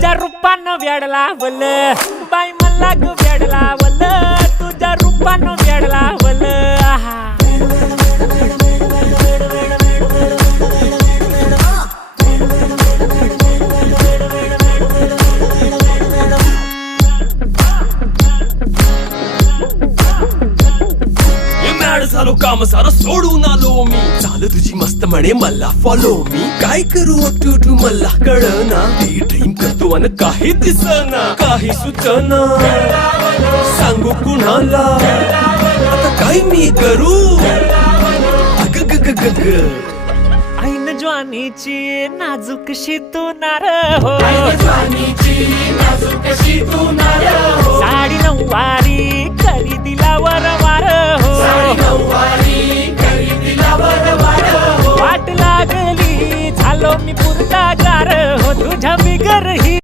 तुझ्या रूपानं वेड लावल बाई मला ग वेड लावल तुझ्या रूपानं वेड लावल आहा झालो काम सारं सोडून आलो मी चाल तुझी मस्त म्हणे मला फॉलो मी काय करू टू मला कळना ती ड्रीम करतो अन काही दिसना काही सुचना सांगू कुणाला आता काय मी करू अग ग ग ग ग ऐन ज्वानीची नाजूकशी तू नार हो साडी नऊवारी करी दिला वरवार हो वाट लागली झालो मी पुरता गार हो तुझ्या बिगर ही